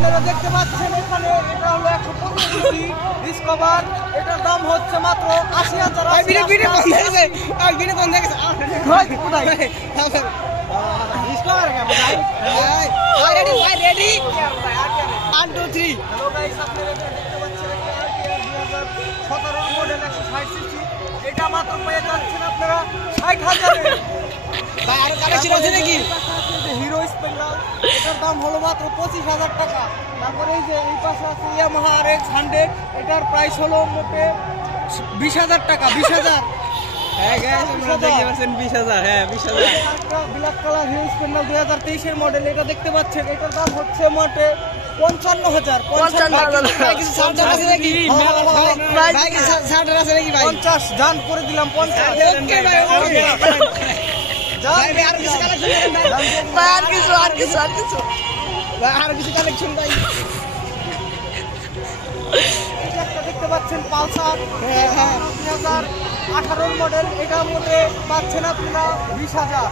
আপনারা দেখতে পাচ্ছেন এখানে এটা হলো 115 ডিসকভার, এটার দাম হচ্ছে মাত্র 80,000। এটা মাত্র পেয়ে যাচ্ছেন আপনারা 60,000। হিরো স্প্লেন্ডার, এটার দাম হলো মাত্র 25,000 টাকা। তারপরে এই যে এই পাশে আছে ইয়ামাহা RX 100, এটার প্রাইস হলো মোটে 20,000 টাকা। 20,000। হ্যাঁ গাইস, আপনারা দেখতে পাচ্ছেন 20,000। হ্যাঁ 20,000। ব্ল্যাক কালার হিরো স্প্লেন্ডার 2023 এর মডেল, এটা দেখতে পাচ্ছেন এটার দাম হচ্ছে মোটে 55,000। 50 জান করে দিলাম 50। দেখতে পাচ্ছেন পালসার 2018 মডেল, এটা মধ্যে পাচ্ছেন আপনারা 20,000।